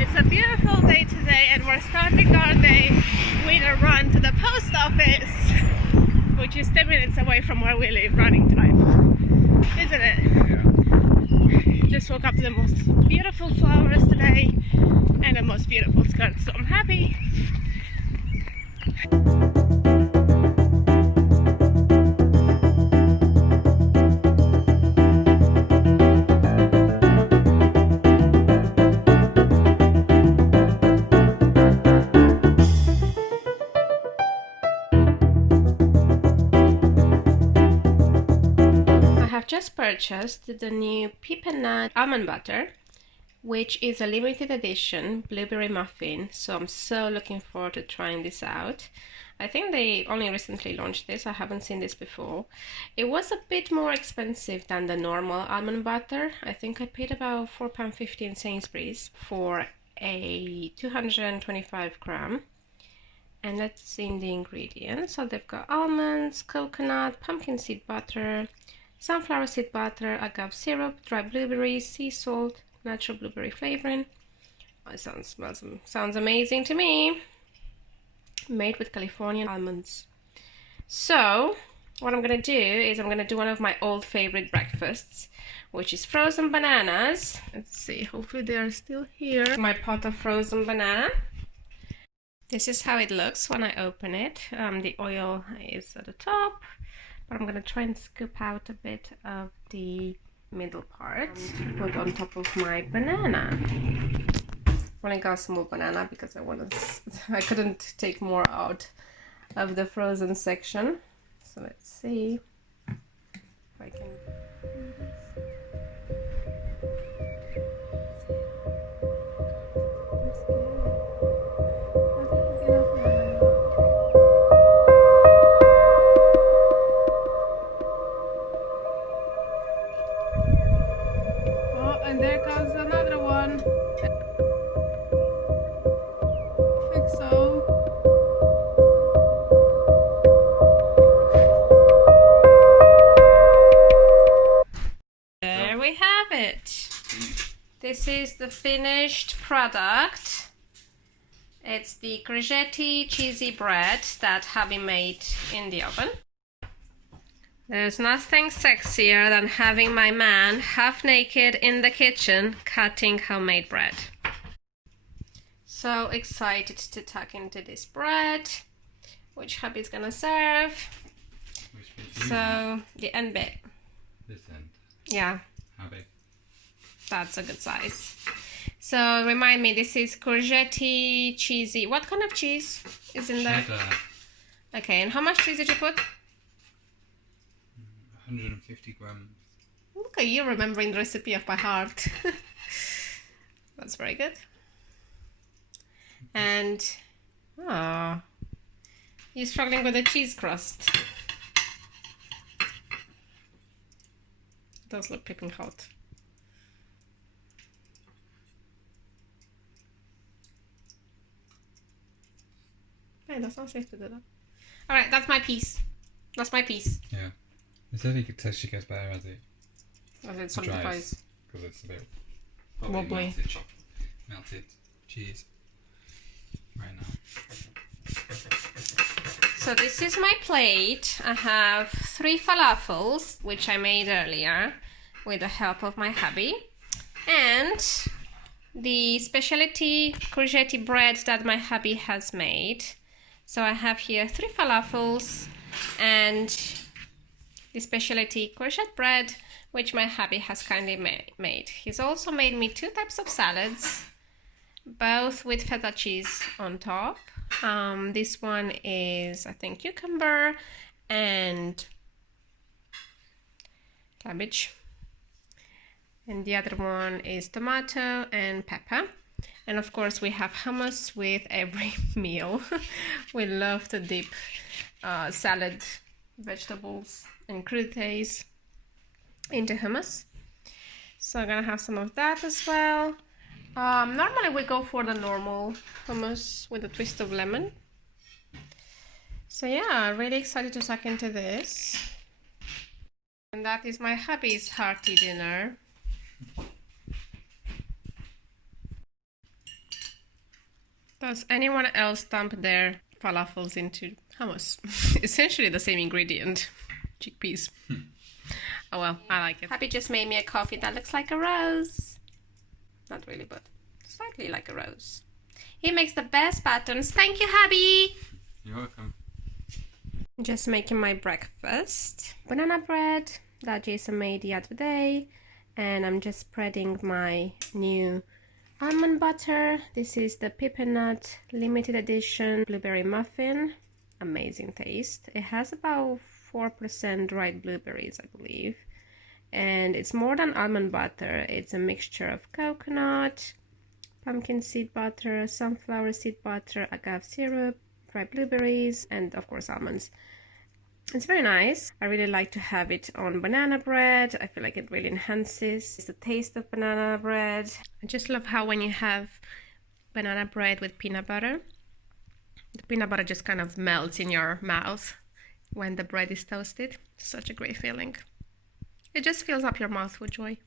It's a beautiful day today and we're starting our day with a run to the post office, which is 10 minutes away from where we live running time, isn't it? Yeah. Just woke up to the most beautiful flowers today and the most beautiful skirts, so I'm happy. Just purchased the new Pip Nut almond butter, which is a limited edition blueberry muffin, so I'm so looking forward to trying this out. I think they only recently launched this. I haven't seen this before. It was a bit more expensive than the normal almond butter. I think I paid about £4.50 in Sainsbury's for a 225 gram. And let's see in the ingredients. So they've got almonds, coconut, pumpkin seed butter, sunflower seed butter, agave syrup, dry blueberries, sea salt, natural blueberry flavoring. Oh, it sounds amazing to me. Made with Californian almonds. So what I'm gonna do is I'm gonna do one of my old favorite breakfasts, which is frozen bananas. Let's see, hopefully they are still here. My pot of frozen banana. This is how it looks when I open it. The oil is at the top, but I'm gonna try and scoop out a bit of the middle part to put on top of my banana. Only got a small banana because I couldn't take more out of the frozen section. So let's see if I can. And there comes another one. I think so. There we have it. This is the finished product. It's the Courgette cheesy bread that hubby made in the oven. There's nothing sexier than having my man half naked in the kitchen cutting homemade bread. So excited to tuck into this bread, which hubby's gonna serve. So the end bit. This end? Yeah. How big? That's a good size. So remind me, this is Courgette cheesy. What kind of cheese is in there? Cheddar. Okay, and how much cheese did you put? 150 grams. Look at you remembering the recipe of by heart. That's very good. And oh, you're struggling with the cheese crust. It does look piping hot. Hey, that's not safe to do that. Alright, that's my piece. That's my piece. Yeah. This only texture gets better as it solidifies. Because it's a bit wobbly. Melted cheese right now. So this is my plate. I have 3 falafels, which I made earlier with the help of my hubby, and the specialty Courgette bread that my hubby has made. So I have here 3 falafels and the specialty courgette bread, which my hubby has kindly made. He's also made me 2 types of salads, both with feta cheese on top. This one is, I think, cucumber and cabbage. And the other one is tomato and pepper. And of course we have hummus with every meal. We love to dip salad, vegetables and crudités into hummus. So I'm gonna have some of that as well. Normally we go for the normal hummus with a twist of lemon. So yeah, really excited to tuck into this. And that is my hubby's hearty dinner. Does anyone else dump their falafels into hummus? Essentially the same ingredient, chickpeas. Oh well, I like it. Hubby just made me a coffee that looks like a rose. Not really, but slightly like a rose. He makes the best patterns. Thank you, hubby! You're welcome. Just making my breakfast. Banana bread that Jason made the other day. And I'm just spreading my new almond butter. This is the Pip Nut limited edition blueberry muffin. Amazing taste. It has about 4% dried blueberries, I believe. And it's more than almond butter. It's a mixture of coconut, pumpkin seed butter, sunflower seed butter, agave syrup, dried blueberries, and of course almonds. It's very nice. I really like to have it on banana bread. I feel like it really enhances the taste of banana bread. I just love how when you have banana bread with peanut butter, the peanut butter just kind of melts in your mouth when the bread is toasted. Such a great feeling. It just fills up your mouth with joy.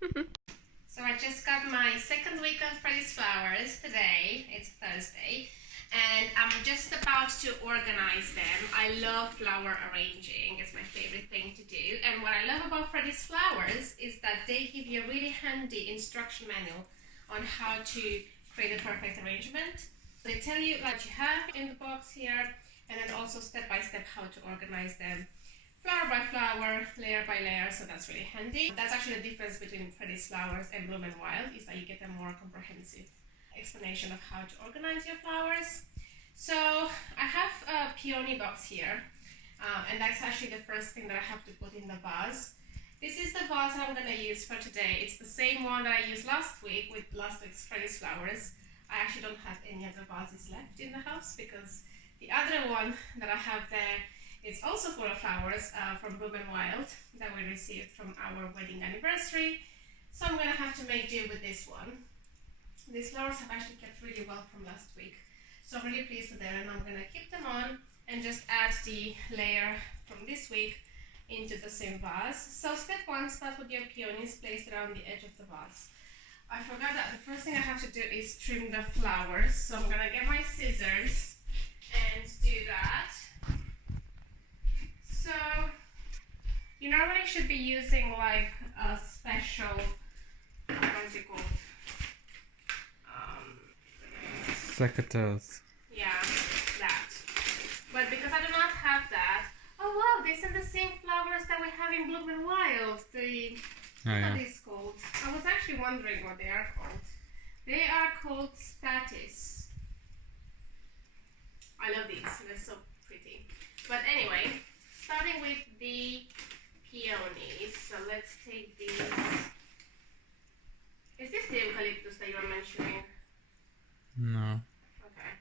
So I just got my second week of Freddie's flowers today. It's Thursday. And I'm just about to organize them. I love flower arranging. It's my favorite thing to do. And what I love about Freddie's flowers is that they give you a really handy instruction manual on how to create a perfect arrangement. They tell you what you have in the box here, and then also step by step how to organize them. Flower by flower, layer by layer, so that's really handy. That's actually the difference between Freddie's flowers and Bloom and Wild, is that you get a more comprehensive explanation of how to organize your flowers. So I have a peony box here, and that's actually the first thing that I have to put in the vase. This is the vase I'm going to use for today. It's the same one that I used last week with last week's Freddie's flowers. I actually don't have any other vases left in the house because the other one that I have there, it's also full of flowers from Bloom and Wild that we received from our wedding anniversary. So I'm going to have to make do with this one. These flowers have actually kept really well from last week, so I'm really pleased with them, and I'm going to keep them on and just add the layer from this week into the same vase. So step one, start with your peonies placed around the edge of the vase. I forgot that the first thing I have to do is trim the flowers, so I'm going to get my scissors and do that. So you normally should be using like a special, what is it called? Secateurs. Yeah, that. But because I do not have that, oh wow, these are the same flowers that we have in Bloom and Wild. What are these called? I was actually wondering what they are called. They are called statis. I love these, they're so pretty. But anyway, starting with the peonies, so let's take these. Is this the eucalyptus that you were mentioning? No. Okay.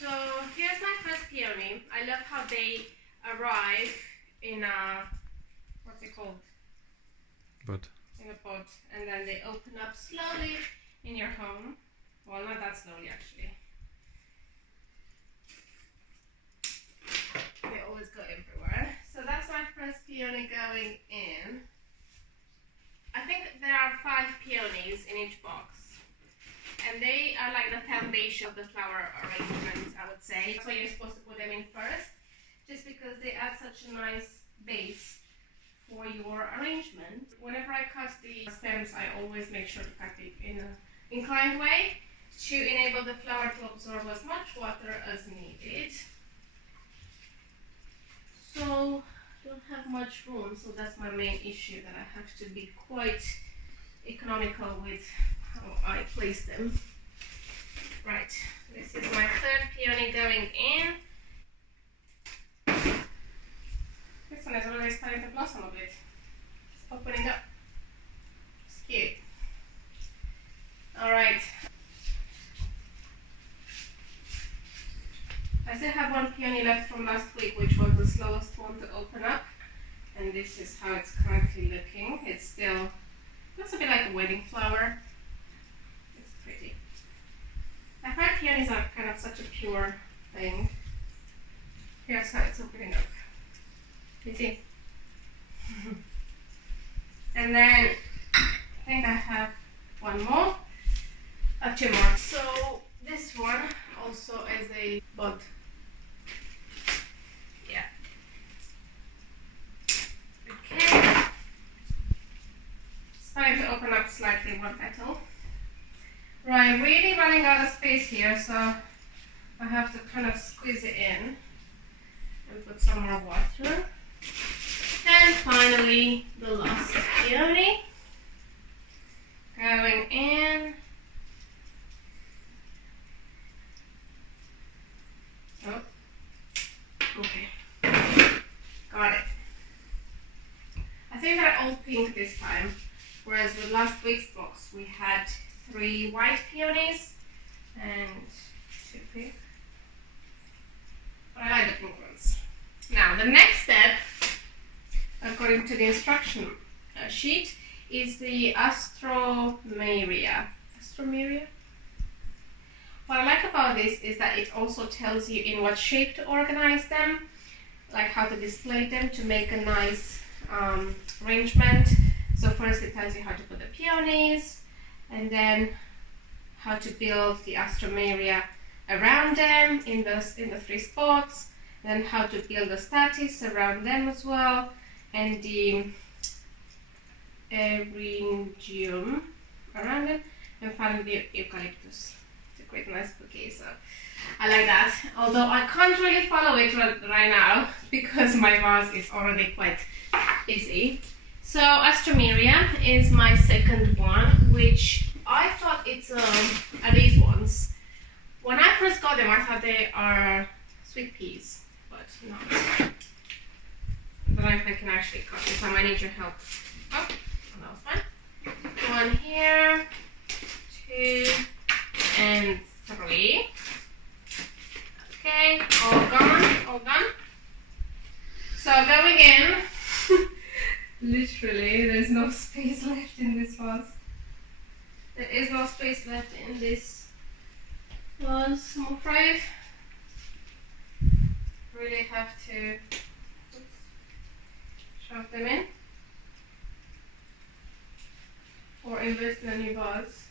So here's my first peony. I love how they arrive in a, what's it called? But. In a pot, and then they open up slowly in your home. Well, not that slowly actually. They always go everywhere. So that's my first peony going in. I think there are 5 peonies in each box. And they are like the foundation of the flower arrangement, I would say. That's why you're supposed to put them in first, just because they add such a nice base for your arrangement. Whenever I cut the stems, I always make sure to cut it in an inclined way to enable the flower to absorb as much water as needed. So, don't have much room, so that's my main issue, that I have to be quite economical with how I place them. Right, this is my third peony going in. This one is already starting to blossom a bit. It's opening up. It's cute. Alright. I still have one peony left from last week, which was the slowest one to open up. And this is how it's currently looking. It still looks a bit like a wedding flower. It's pretty. I find peonies are kind of such a pure thing. Here's how it's opening up. You see? And then I think I have one more, 2 more. So the bud. Yeah. Okay. Starting to open up slightly one petal. Right, really running out of space here, so I have to kind of squeeze it in and put some more water. And finally, the last peony going in. Oh, okay, got it. I think they're all pink this time, whereas with last week's box we had 3 white peonies and 2 pink. But I like the pink ones. Now the next step, according to the instruction sheet, is the Astromeria. Astromeria? What I like about this is that it also tells you in what shape to organize them, like how to display them to make a nice arrangement. So first it tells you how to put the peonies, and then how to build the Astromeria around them in the 3 spots, then how to build the statis around them as well, and the Geranium around them, and finally the eucalyptus to create a nice bouquet. So I like that, although I can't really follow it right now because my vase is already quite busy. So Astromeria is my second one, which I thought are these ones. When I first got them, I thought they are sweet peas, but not. But I can actually cut this. I might need your help. Oh, that was fine. 1 here, 2, and 3. Okay, all gone, all done. So going in, literally there's no space left in this vase. There is no space left in this vase, I'm afraid. Really have to shove them in or invest in a new vase.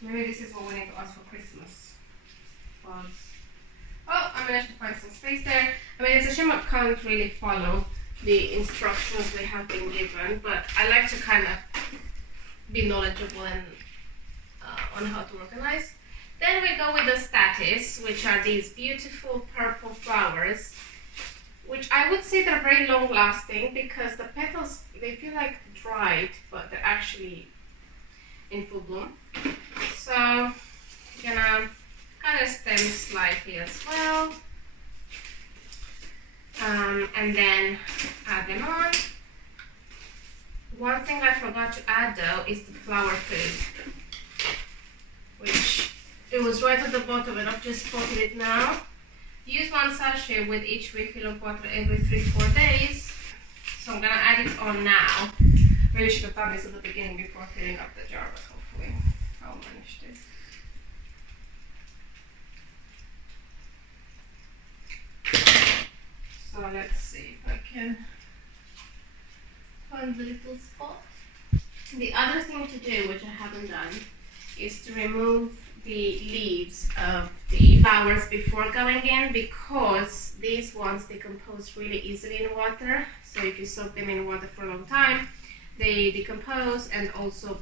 Maybe this is what we need to ask for Christmas. Vase. Oh, I managed to find some space there. I mean, it's a shame I can't really follow the instructions we have been given, but I like to kind of be knowledgeable and on how to organize. Then we go with the statis, which are these beautiful purple flowers, which I would say they're very long lasting because the petals, they feel like dried, but they're actually in full bloom. So I'm gonna cut the stem slightly as well, and then add them on. One thing I forgot to add though is the flower food, which it was right at the bottom and I've just spotted it now. Use 1 sachet with each refill of water every 3-4 days. So I'm gonna add it on now. Really should have done this at the beginning before filling up the jar, but hopefully I'll manage to. So let's see if I can find the little spot. The other thing to do, which I haven't done, is to remove the leaves of the flowers before going in, because these ones decompose really easily in water. So if you soak them in water for a long time, they decompose and also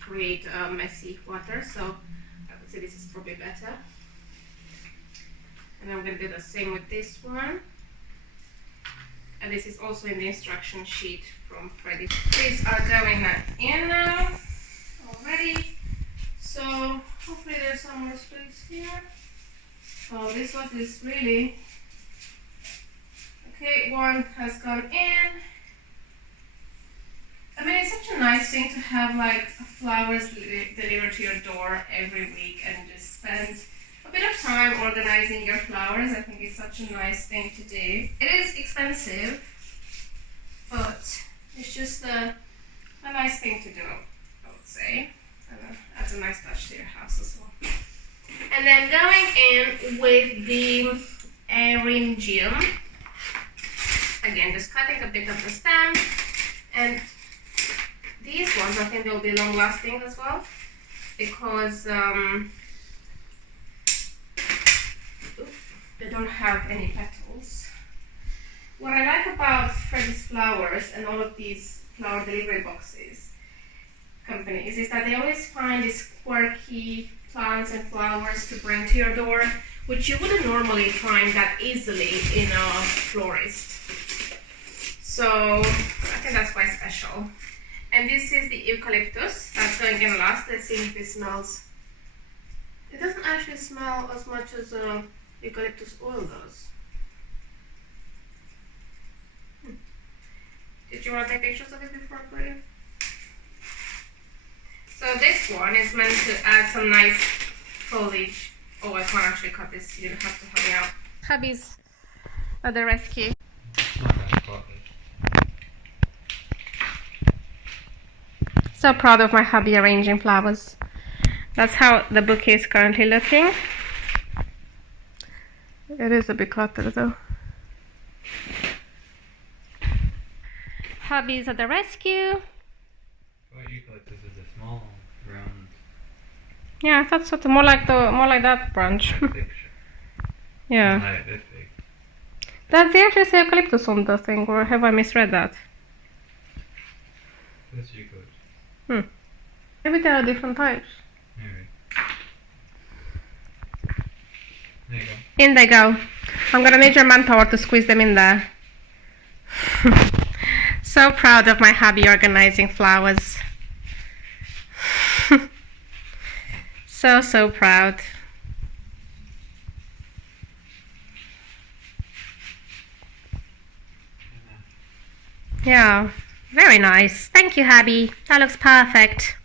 create messy water. So I would say this is probably better. And I'm going to do the same with this one. And this is also in the instruction sheet from Freddie. These are going in now already. So hopefully there's some more space here. So this one is really okay. 1 has gone in. I mean, it's such a nice thing to have like flowers delivered to your door every week and just spend a bit of time organizing your flowers. I think it's such a nice thing to do. It is expensive, but it's just a nice thing to do, I would say. Adds a nice touch to your house as well. And then going in with the Geranium. Again, just cutting a bit of the stem. And these ones, I think they'll be long lasting as well, because They don't have any petals. What I like about Freddie's flowers and all of these flower delivery boxes companies is that they always find these quirky plants and flowers to bring to your door, which you wouldn't normally find that easily in a florist. So I think that's quite special. And this is the eucalyptus that's going in last. Let's see if it smells. It doesn't actually smell as much as eucalyptus oil does. Did you want to take pictures of it before I put it? So this one is meant to add some nice foliage. Oh, I can't actually cut this. You have to help me out. Hubby's at the rescue. It's not that spotted. So proud of my hubby arranging flowers. That's how the bouquet is currently looking. It is a bit cluttered though. Hubby's at the rescue. What eucalyptus is a small, round Yeah, I thought so. More like that branch. picture. Yeah. Not like this big. Does he actually say eucalyptus on the thing, or have I misread that? This eucalyptus. Maybe there are different types. Maybe. There you go. In they go. I'm gonna need your manpower to squeeze them in there. So proud of my hubby organizing flowers. So proud. Yeah, very nice. Thank you, hubby. That looks perfect.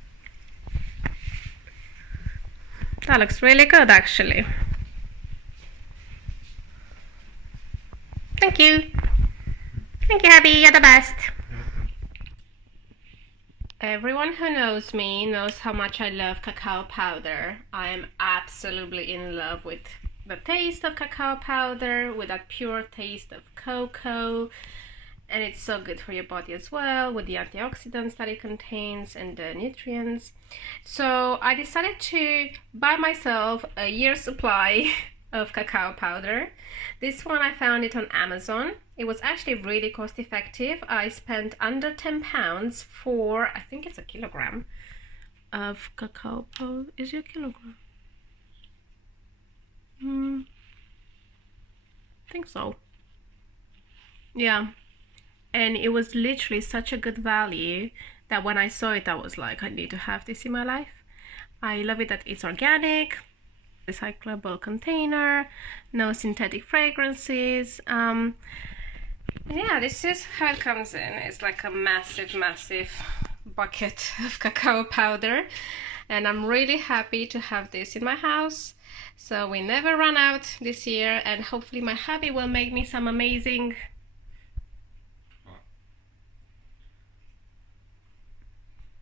That looks really good, actually. Thank you. Thank you, hubby. You're the best. Everyone who knows me knows how much I love cacao powder. I am absolutely in love with the taste of cacao powder, with that pure taste of cocoa. And it's so good for your body as well, with the antioxidants that it contains and the nutrients. So I decided to buy myself a year's supply of cacao powder. This one I found it on Amazon. It was actually really cost effective. I spent under £10 for, I think it's a kilogram of cacao powder. Is it a kilogram? I think so. Yeah. And it was literally such a good value that when I saw it, I was like, I need to have this in my life. I love it that it's organic, recyclable container, no synthetic fragrances. Yeah, this is how it comes in. It's like a massive bucket of cacao powder, and I'm really happy to have this in my house, so we never run out this year. And hopefully my hubby will make me some amazing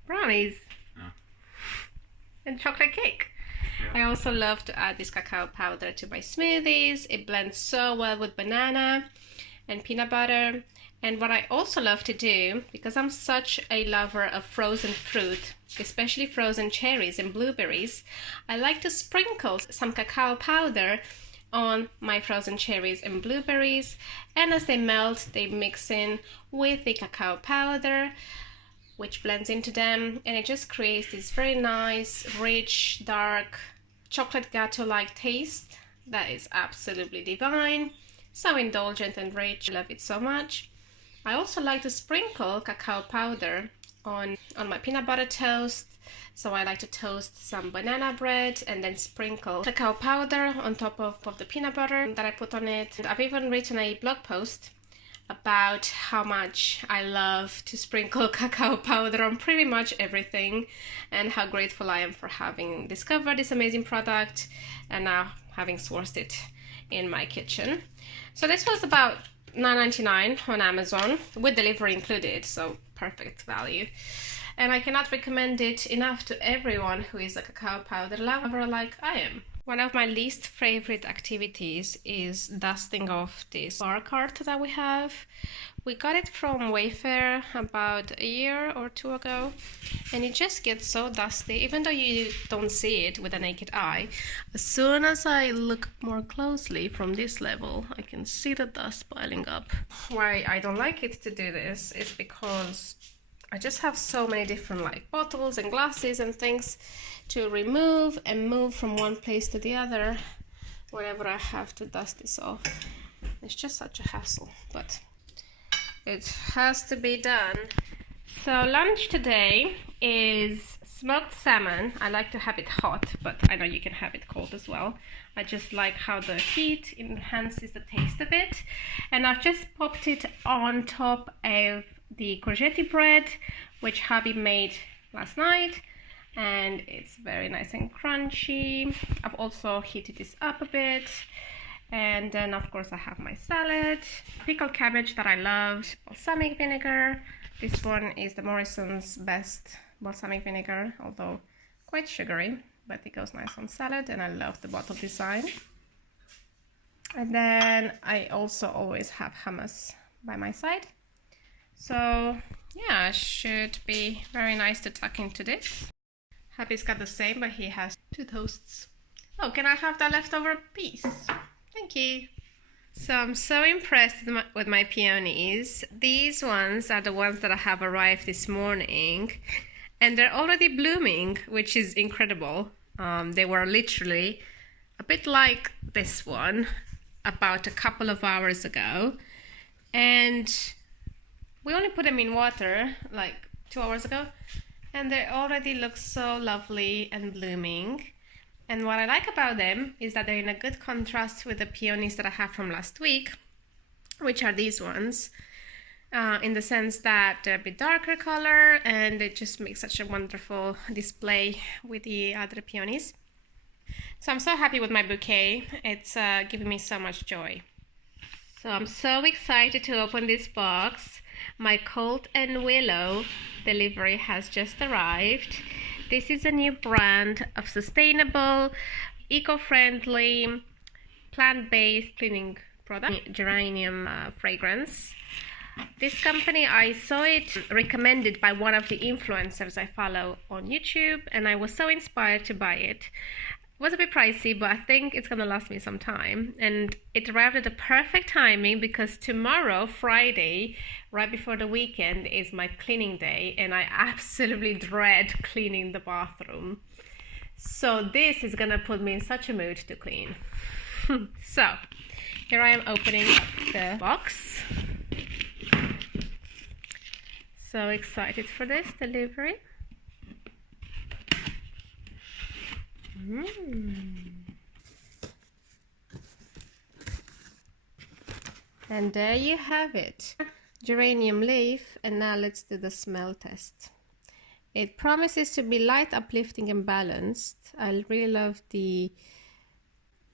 brownies and chocolate cake. I also love to add this cacao powder to my smoothies. It blends so well with banana and peanut butter. And what I also love to do, because I'm such a lover of frozen fruit, especially frozen cherries and blueberries, I like to sprinkle some cacao powder on my frozen cherries and blueberries, and as they melt, they mix in with the cacao powder, which blends into them, and it just creates this very nice, rich, dark, chocolate gateau-like taste that is absolutely divine. So indulgent and rich. I love it so much. I also like to sprinkle cacao powder on my peanut butter toast. So I like to toast some banana bread and then sprinkle cacao powder on top of the peanut butter that I put on it. And I've even written a blog post about how much I love to sprinkle cacao powder on pretty much everything, and how grateful I am for having discovered this amazing product and now having sourced it in my kitchen. So this was about $9.99 on Amazon with delivery included, so perfect value. And I cannot recommend it enough to everyone who is a cacao powder lover like I am. One of my least favorite activities is dusting off this bar cart that we have. We got it from Wayfair about a year or two ago, and it just gets so dusty, even though you don't see it with the naked eye. As soon as I look more closely from this level, I can see the dust piling up. Why I don't like it to do this is because I just have so many different like bottles and glasses and things to remove and move from one place to the other whenever I have to dust this off. It's just such a hassle, but it has to be done. So lunch today is smoked salmon. I like to have it hot, but I know you can have it cold as well. I just like how the heat enhances the taste of it. And I've just popped it on top of the courgette bread, which hubby made last night, and it's very nice and crunchy. I've also heated this up a bit, and then of course I have my salad, pickled cabbage that I love, balsamic vinegar. This one is the Morrison's Best balsamic vinegar, although quite sugary, but it goes nice on salad, and I love the bottle design. And then I also always have hummus by my side. So yeah, should be very nice to tuck into this. Hubby's got the same, but he has 2 toasts. Oh, can I have that leftover piece? Thank you. So I'm so impressed with my peonies. These ones are the ones that I have arrived this morning, and they're already blooming, which is incredible. They were literally a bit like this one about a couple of hours ago, and we only put them in water like 2 hours ago, and they already look so lovely and blooming. And what I like about them is that they're in a good contrast with the peonies that I have from last week, which are these ones, in the sense that they're a bit darker color, and it just makes such a wonderful display with the other peonies. So I'm so happy with my bouquet. It's giving me so much joy. So I'm so excited to open this box. My Colt Willow delivery has just arrived. This is a new brand of sustainable, eco-friendly, plant-based cleaning product, Geranium fragrance. This company, I saw it recommended by one of the influencers I follow on YouTube, and I was so inspired to buy it. It was a bit pricey, but I think it's gonna last me some time, and it arrived at the perfect timing because tomorrow, Friday, right before the weekend, is my cleaning day, and I absolutely dread cleaning the bathroom. So this is gonna put me in such a mood to clean. So here I am opening up the box. So excited for this delivery. And there you have it, geranium leaf. And now let's do the smell test. It promises to be light, uplifting and balanced. I really love the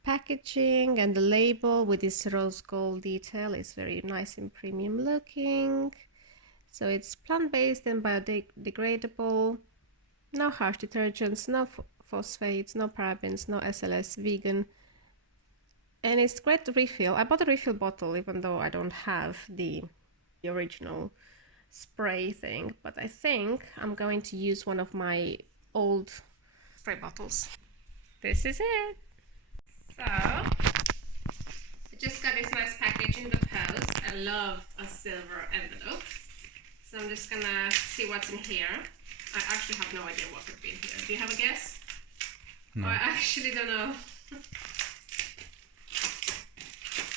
packaging and the label with this rose gold detail. It's very nice and premium looking. So it's plant-based and biodegradable, no harsh detergents, no phosphates, no parabens, no SLS, vegan, and it's great to refill. I bought a refill bottle even though I don't have the original spray thing, but I think I'm going to use one of my old spray bottles. This is it. So I just got this nice package in the post. I love a silver envelope, so I'm just gonna see what's in here. I actually have no idea what could be in here. Do you have a guess? No. I actually don't know.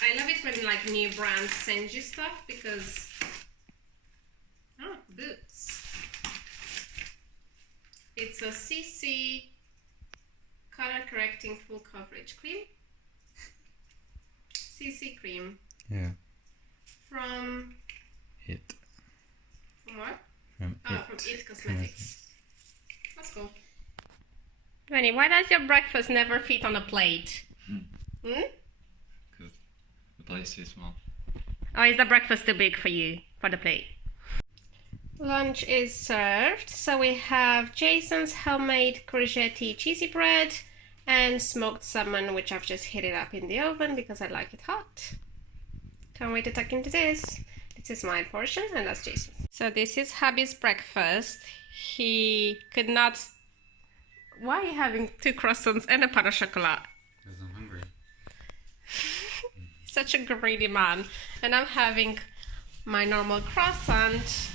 I love it when like new brands send you stuff because... Oh, boots. It's a CC color correcting full coverage cream. CC cream. Yeah. From... It. From what? From From It Cosmetics. That's cool. Rennie, why does your breakfast never fit on a plate? Because the plate's too small. Or is the breakfast too big for you, for the plate? Lunch is served. So we have Jason's homemade courgette cheesy bread and smoked salmon, which I've just heated up in the oven because I like it hot. Can't wait to tuck into this. This is my portion and that's Jason's. So this is hubby's breakfast. He could not... Why are you having 2 croissants and a pan au chocolat? Because I'm hungry. Such a greedy man. And I'm having my normal croissant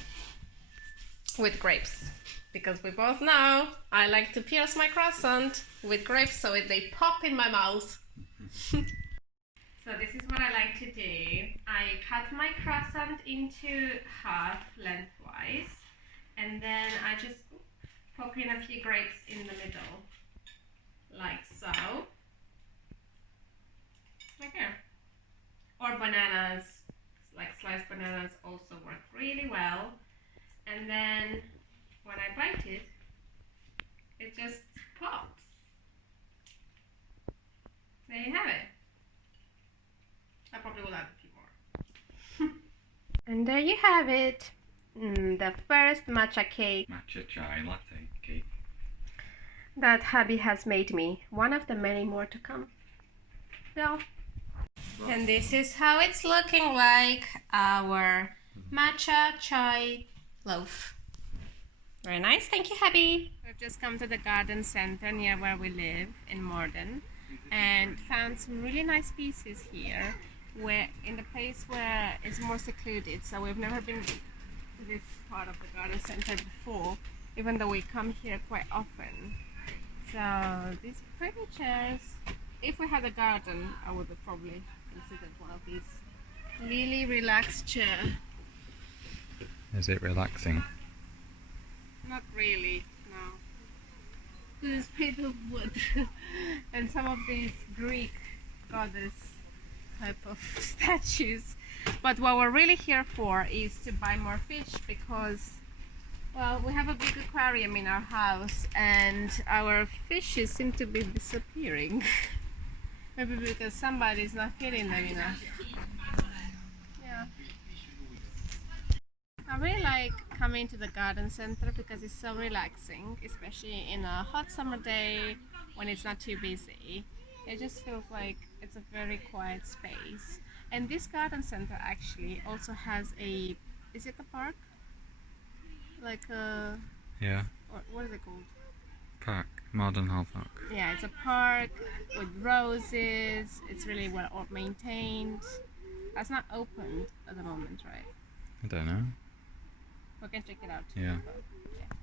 with grapes. Because we both know I like to pierce my croissant with grapes so they pop in my mouth. So this is what I like to do. I cut my croissant into half lengthwise, and then I just pop in a few grapes in the middle, like so. Like here. Or bananas, like sliced bananas also work really well. And then when I bite it, it just pops. There you have it. I probably will add a few more. And there you have it. The first matcha cake. Matcha chai latte cake. That hubby has made me. One of the many more to come. Yeah. And this is how it's looking like, our matcha chai loaf. Very nice, thank you hubby. We've just come to the garden center near where we live in Morden and found some really nice pieces here, where in the place where it's more secluded. So we've never been to this part of the garden center before, even though we come here quite often. So these pretty chairs, if we had a garden, I would have probably considered one of these. Really relaxed chair. Is it relaxing? Not really, no. It's made of wood. And some of these Greek goddess type of statues. But what we're really here for is to buy more fish because, well, we have a big aquarium in our house and our fishes seem to be disappearing. Maybe because somebody's not feeding them enough. Yeah. I really like coming to the garden center because it's so relaxing, especially in a hot summer day when it's not too busy. It just feels like it's a very quiet space. And this garden center actually also has a, is it a park? Like a, Yeah. what is it called? Park. Modern Hall Park. Yeah, it's a park with roses. It's really well maintained. It's not opened at the moment, right? I don't know. We can check it out. Yeah. But, yeah.